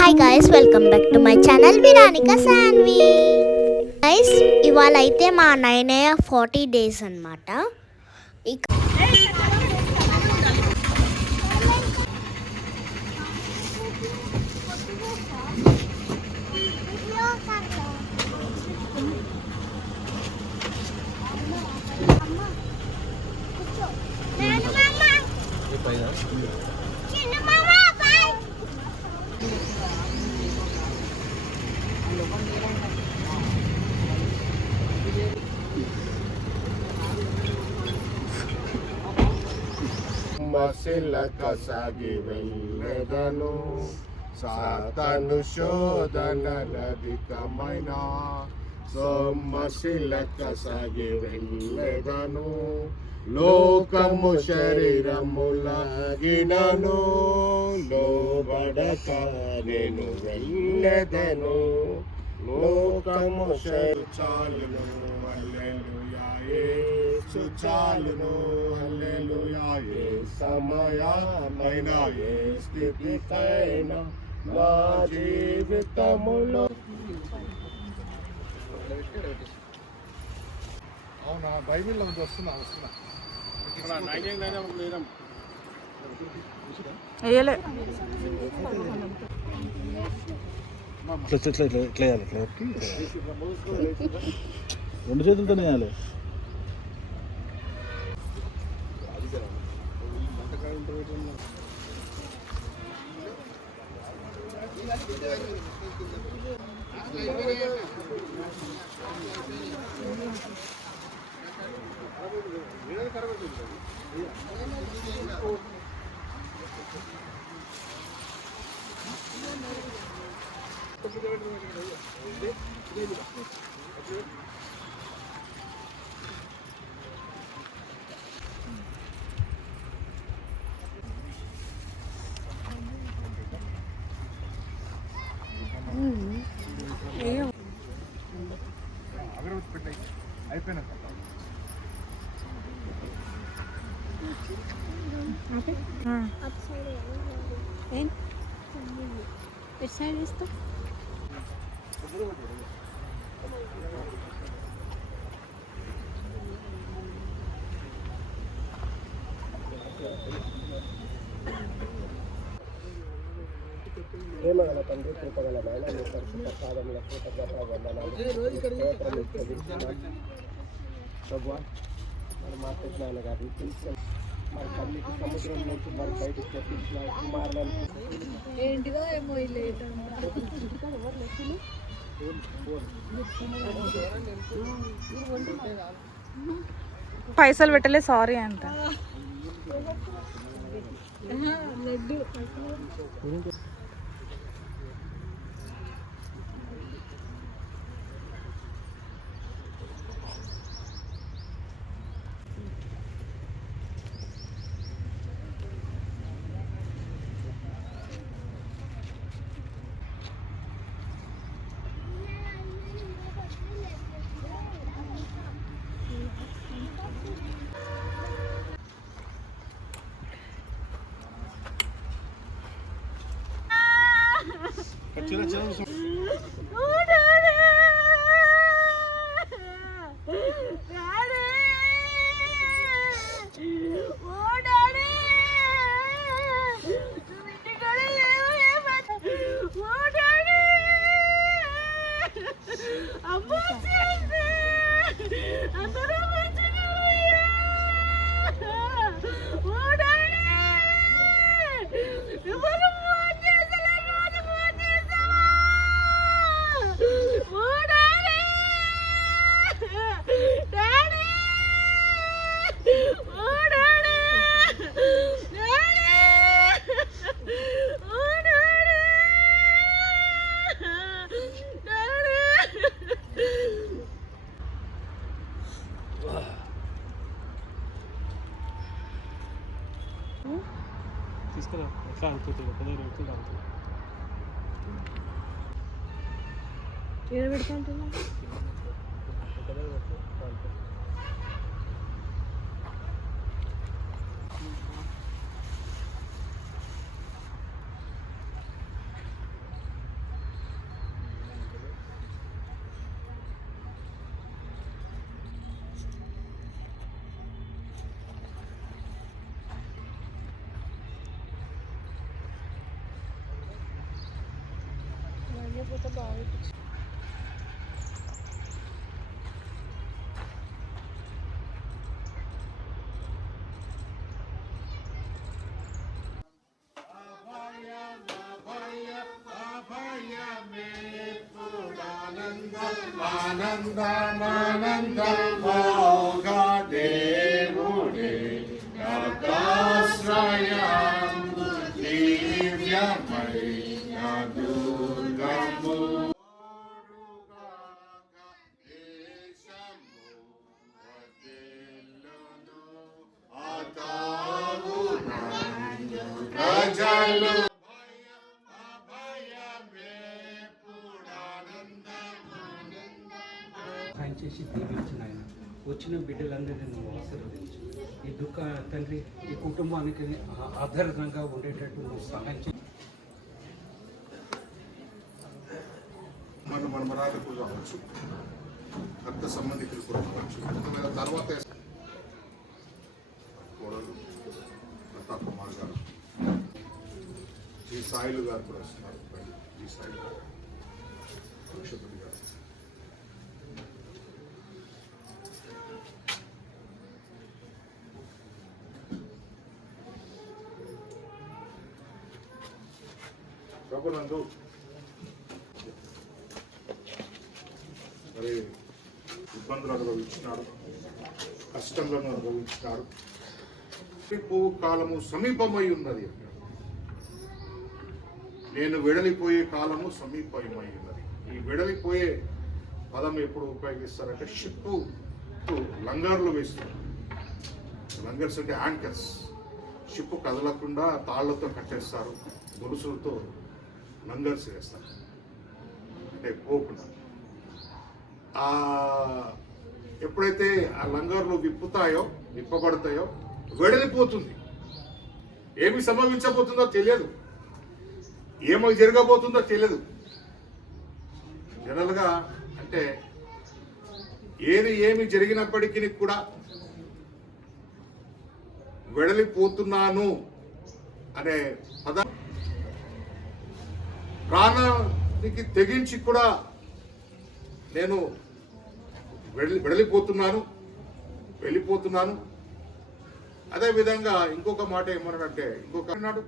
Hi guys, welcome back to my channel Viranika Sanvi. Guys, ఇవాళ అయితే మా 40 డేస్ అనమాట. మసిలక సాగి వెళ్ళెదను సాతాను శోధనలధికమైన సొమ్మసిలక సాగి వెళ్ళెదను లోకము శరీరములాగినను లోబడక నేను వెళ్ళెదను లోకము చాలును హల్లెలూయా యేసు చాలును హల్లెలూయా ఏ సమయమైనా ఏ స్థితికైనా నా జీవితములో. అవునా, బైబిల్లో ఉంది, వస్తున్నా వేయలే రెండు చేతులతోనే వేయాలి. అయిపోయినా సైడ్ ఇస్తా. ప్రేమగల తండ్రి, కృపగల నాయన, మీ పరిశుద్ధ పాదముల కృతజ్ఞత వందనాలు. ప్రభువా, మరి మార్కెట్ నాయన గారిని తీసుకొని మరి కన్నీటి సముద్రం నుంచి మరి బయటకు తెప్పించిన కుమారులను ఏంటిదో ఏమో పైసలు పెట్టలే, సారీ అంట. తీసుకురా, ఎట్లా ఆడుతుంటాడు, 15 రోజులు ఆడుతుంది. ఏడ పెడుతుంటున్నా లేకపోతే బాగా ఆనందమానందమోగా దేవుడే నాకాశ్రయం దివ్యమైన దుర్గము ప్రజలు సహాయం చేసి దీవించిన ఆయన వచ్చిన బిడ్డలందరినీ నువ్వు ఆశీర్వదించు ఈ దుఃఖ తండ్రి ఈ కుటుంబానికి ఆధారంగా ఉండేటట్టు నువ్వు సహాయం చేసి మన మనమరాలకు కావచ్చు, రక్త సంబంధికులు కూడా కావచ్చు. ఒకవేళ తర్వాత కోడలు ప్రతాప్ కుమార్ గారు, జీ సాయిలు గారు కూడా వస్తున్నారు. జీ సాయిలు గారు, లక్ష్మణ్ గారు, ప్రభునందు మరి ఇబ్బందులు అనుభవించినాడు, కష్టంలను అనుభవించినాడు. పువ్వు కాలము సమీపమై ఉన్నది. నేను వెడలిపోయే కాలము సమీపమై ఉన్నది. ఈ వెడలిపోయే పదం ఎప్పుడు ఉపయోగిస్తారంటే షిప్పు లంగర్లు వేస్తారు. లంగర్స్ అంటే యాంకర్స్. షిప్పు కదలకుండా తాళ్లతో కట్టేస్తారు, గొలుసులతో లంగర్స్ వేస్తారు, అంటే పోకుండా. ఎప్పుడైతే ఆ లంగర్లు విప్పబడతాయో వెడలిపోతుంది. ఏమి సంభవించబోతుందో తెలియదు, ఏమి జరగబోతుందో తెలియదు. జనరల్గా అంటే ఏమి జరిగినప్పటికీ కూడా వెడలిపోతున్నాను అనే పదం ప్రాణానికి తెగించి కూడా నేను వెళ్ళిపోతున్నాను. అదేవిధంగా ఇంకొక మాట ఏమన్నాడంటే, అన్నాడు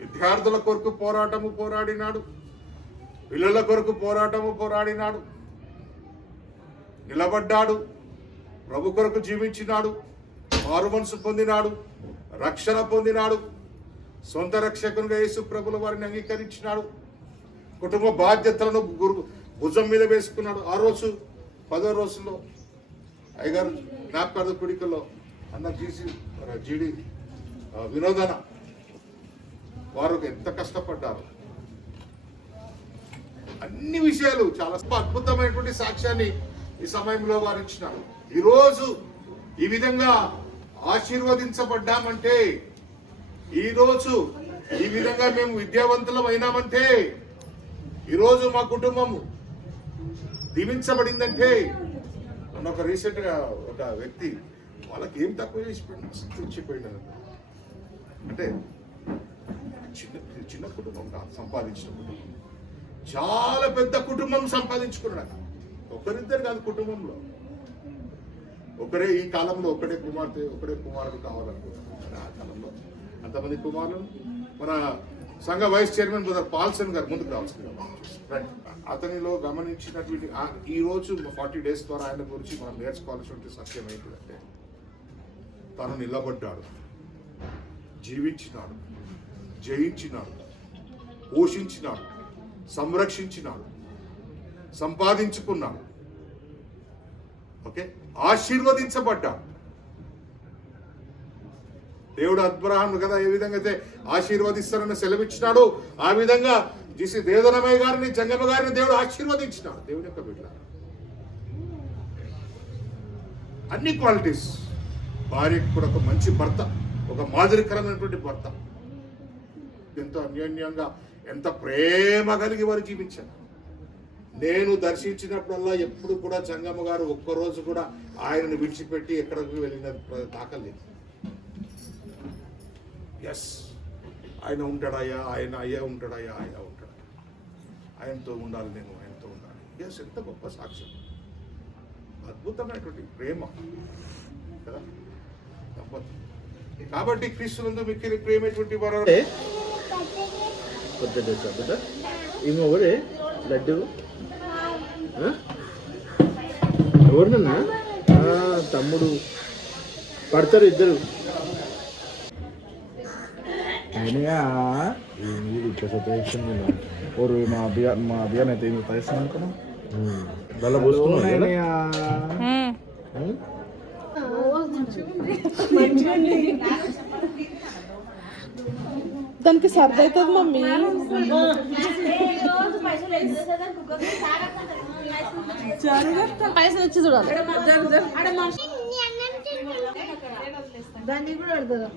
విద్యార్థుల కొరకు పోరాడినాడు, పిల్లల కొరకు పోరాడినాడు, నిలబడ్డాడు, ప్రభు కొరకు జీవించినాడు, మారు మనసు పొందినాడు, రక్షణ పొందినాడు, సొంత రక్షకునిగా యేసు ప్రభుల వారిని అంగీకరించినాడు, కుటుంబ బాధ్యతలను భుజం మీద వేసుకున్నాడు. ఆ రోజు 10వ రోజుల్లో అయ్యగారు జ్ఞాపకార్థ కుడికల్లో అన్న జీడి వినోదన వారు ఎంత కష్టపడ్డారు. అన్ని విషయాలు చాలా అద్భుతమైనటువంటి సాక్ష్యాన్ని ఈ సమయంలో వారు ఇచ్చినారు. ఈరోజు ఈ విధంగా ఆశీర్వదించబడ్డామంటే, ఈరోజు ఈ విధంగా మేము విద్యావంతులం అయినామంటే, ఈరోజు మా కుటుంబము దీవించబడిందంటే, మొన్న ఒక రీసెంట్గా ఒక వ్యక్తి వాళ్ళకి ఏం తక్కువ చేసిపోయినారు అంటే చిన్న కుటుంబం కాదు, సంపాదించిన కుటుంబం, చాలా పెద్ద కుటుంబం సంపాదించుకున్నాడు. ఒకరిద్దరు కాదు, కుటుంబంలో ఒకరే. ఈ కాలంలో ఒకటే కుమారుడు కావాలనుకుంటున్నారు. ఆ కాలంలో అంతమంది కుమారులు. మన సంఘ వైస్ చైర్మన్ బ్రదర్ పాల్సన్ గారు ముందుకు రావాల్సింది. అతనిలో గమనించినటువంటి ఈ రోజు 40 days ద్వారా ఆయన గురించి మనం నేర్చుకోవాల్సినటువంటి సత్యం ఏంటిదంటే, తను నిలబడ్డాడు, జీవించినాడు, జయించినాడు, పోషించినాడు, సంరక్షించినాడు, సంపాదించుకున్నాడు. ఓకే, ఆశీర్వదించబడ్డాడు. దేవుడు అబ్రహాము కదా ఏ విధంగా అయితే ఆశీర్వదిస్తారని సెలవిచ్చినాడు, ఆ విధంగా జీసీ దేవదనమయ్య గారిని, జంగమ్మ గారిని దేవుడు ఆశీర్వదించినాడు. దేవుని యొక్క బిడ్డ అన్ని క్వాలిటీస్. భార్యకు కూడా ఒక మంచి భర్త, ఒక మాదిరికరమైనటువంటి భర్త, ఎంతో అన్యోన్యంగా ఎంత ప్రేమ కలిగి వారు జీవించారు. నేను దర్శించినప్పుడల్లా ఎప్పుడు కూడా జంగమ్మ గారు ఒక్కరోజు కూడా ఆయనను విడిచిపెట్టి ఎక్కడికి వెళ్ళిన దాఖలేదు. ఎస్, ఆయన ఉంటాడయ్యా, ఆయన అయ్యా ఉంటాడయ్యా, ఆయన ఉంటాడు. ఆయనతో ఉండాలి, నేను ఆయనతో ఉండాలి. ఎస్, ఎంత గొప్ప సాక్ష్యం, అద్భుతమైనటువంటి ప్రేమ కదా దంపతులు. కాబట్టి క్రీస్తునందు మిక్కిలి ప్రేమటువంటి వారు కొత్త డ్రెస్ బిడ్డ ఈమె ఎవరే లడ్డు ఎవరినన్నా తమ్ముడు పడతారు ఇద్దరు. ఇట్లా సతాయిస్తుంది మా అభియాన్ అయితే ఏమి సతాయిస్తుంది అనుకున్నా దళ పోసుకున్నా. దానికి సర్ది అవుతుంది మమ్మీ. పైసలు వచ్చి చూడాలి దాన్ని కూడా అడుగుదా.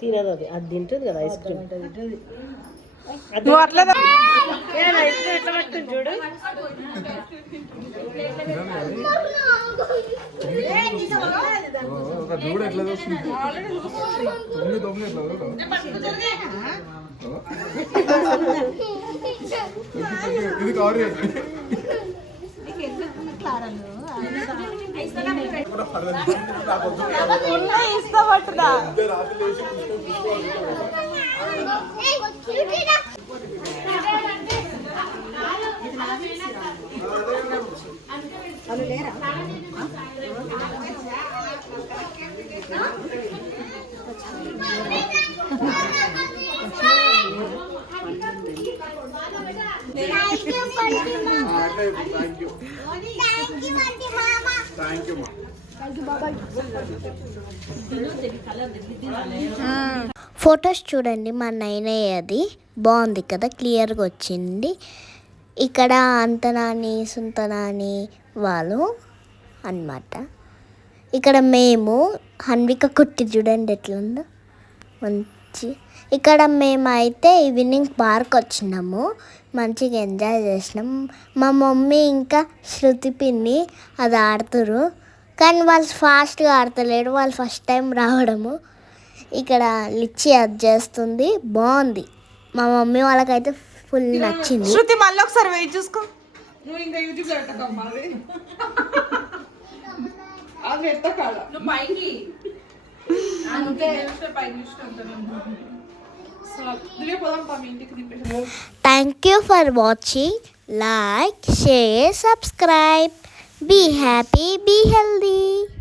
తినదు అది, అది తింటుంది కదా ఐస్ క్రీమ్. నువ్వు అట్లా ఐస్ క్రీమ్ ఎట్లా పట్టుకుని చూడు. చూడు ఎట్లా చూస్తుంది, తొమ్మిది ఇది కవర్ ఇష్టపట్టుదా. ఫొటోస్ చూడండి మా నైనయ్యది బాగుంది కదా, క్లియర్గా వచ్చింది. ఇక్కడ అంతనాని సుంతనాని వాళ్ళు అన్నమాట. ఇక్కడ మేము హన్విక కుట్టి చూడండి ఎట్లుందో మంచి. ఇక్కడ మేమైతే ఈవినింగ్ పార్క్ వచ్చినాము, మంచిగా ఎంజాయ్ చేసినాం. మా మమ్మీ ఇంకా శృతి పిన్ని అది ఆడుతురు, కానీ వాళ్ళు ఫాస్ట్గా ఆడతలేడు, వాళ్ళు ఫస్ట్ టైం రావడము. ఇక్కడ లిచ్చి అది చేస్తుంది, బాగుంది. మా మమ్మీ వాళ్ళకైతే ఫుల్ నచ్చింది. శృతి మళ్ళీ ఒకసారి వెయిట్ చూసుకో. నువ్వు ఇంకా యూట్యూబ్ పెట్టకమ్మా, అది పెట్టకాల నువ్వు పైకి Thank you for watching. Like, share, subscribe. Be happy, be healthy.